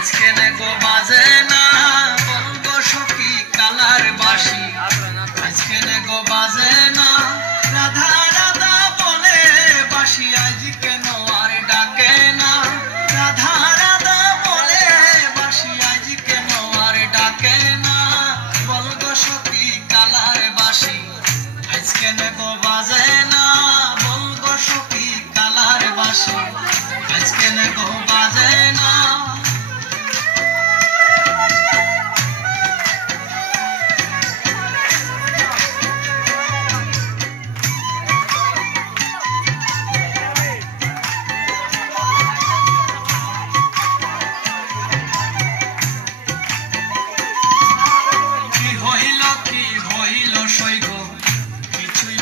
আজকে নেগো বাজে না বলবো সখী কালার বাসি আজকে নেগো বাজে না রাধা রাধা বলে বাসি আজ কেন আর ডাকে না রাধা রাধা বলে বাসি আজ কেন আর ডাকে না বলবো সখী কালার বাসি আজকে নেগো বাজে না বলবো সখী কালার বাসি আজকে নেগো বাজে না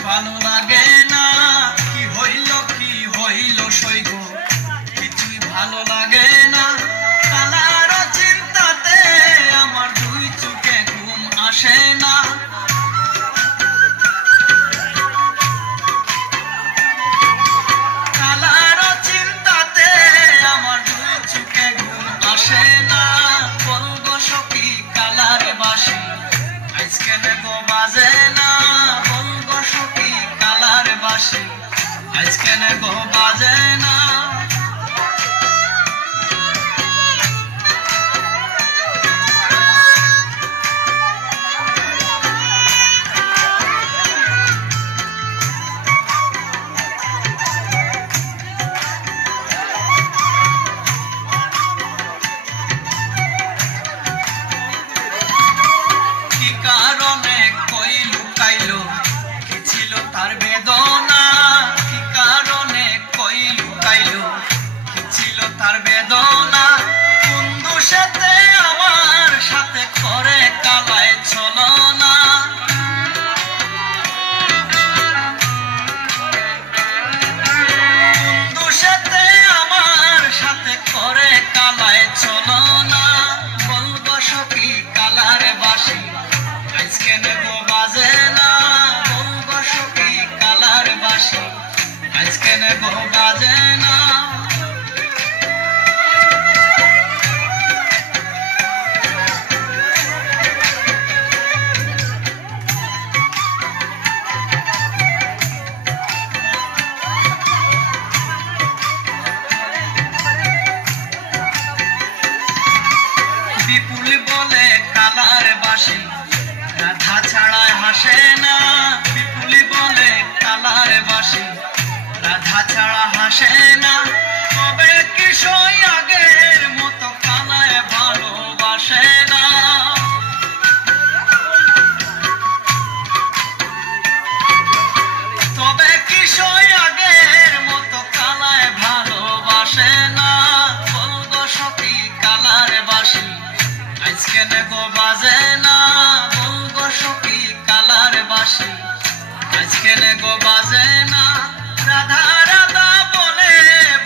ভালো লাগে না কি হইল সইগ কিছুই ভালো লাগে না কালার চিন্তাতে আমার দুই চোখে ঘুম আসে না কালার চিন্তাতে আমার দুই চোখে ঘুম আসে না বলবো সখী কালার বাসি আজকে নেগো বাজে না সখী কালার বাসি আজকে নেগো বাজে না কি কারণে কই লুকাইলো তার বেদনা কি কারণে কই লুকাইলো কি ছিল তার বেদনা কোন দোষেতে আমার সাথে করে কালায় চলো না কোন দোষেতে আমার সাথে করে কালায় চলো না বলবো সখী কালার বাসি আজকে নেগো বাজে না কালার বাসি আজকে নেগো বাজে না বিপুল বলে কালার বাসি রাধা ছাড়ায় হাসে না বিপুল বলে কালার বাসি রাধা ছাড়া হাসে না তবে কি সই আগের মতো কালায় ভালোবাসে না তবে কি সই আগের মতো কালায় ভালোবাসে না বলবো সখী কালার বাসি আজকে নেগো বাজে না বলবো সখী কালার বাসি আজকে নেগো বাজে না রাধা রাধা বলে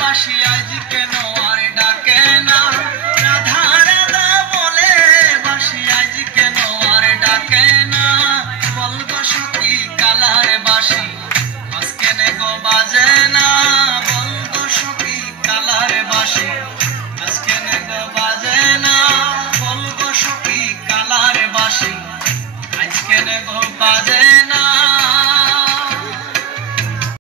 বাসি আজ কেন আর ডাকে না রাধা রাধা বলে বাসি আজ কেন আর ডাকে না বলবো সখী কালার বাসি আজকে নেগো বাজে না বলবো সখী কালার বাসি আজকে নেগো বাজে না বলবো সখী কালার বাসি আজকে নেগো বাজে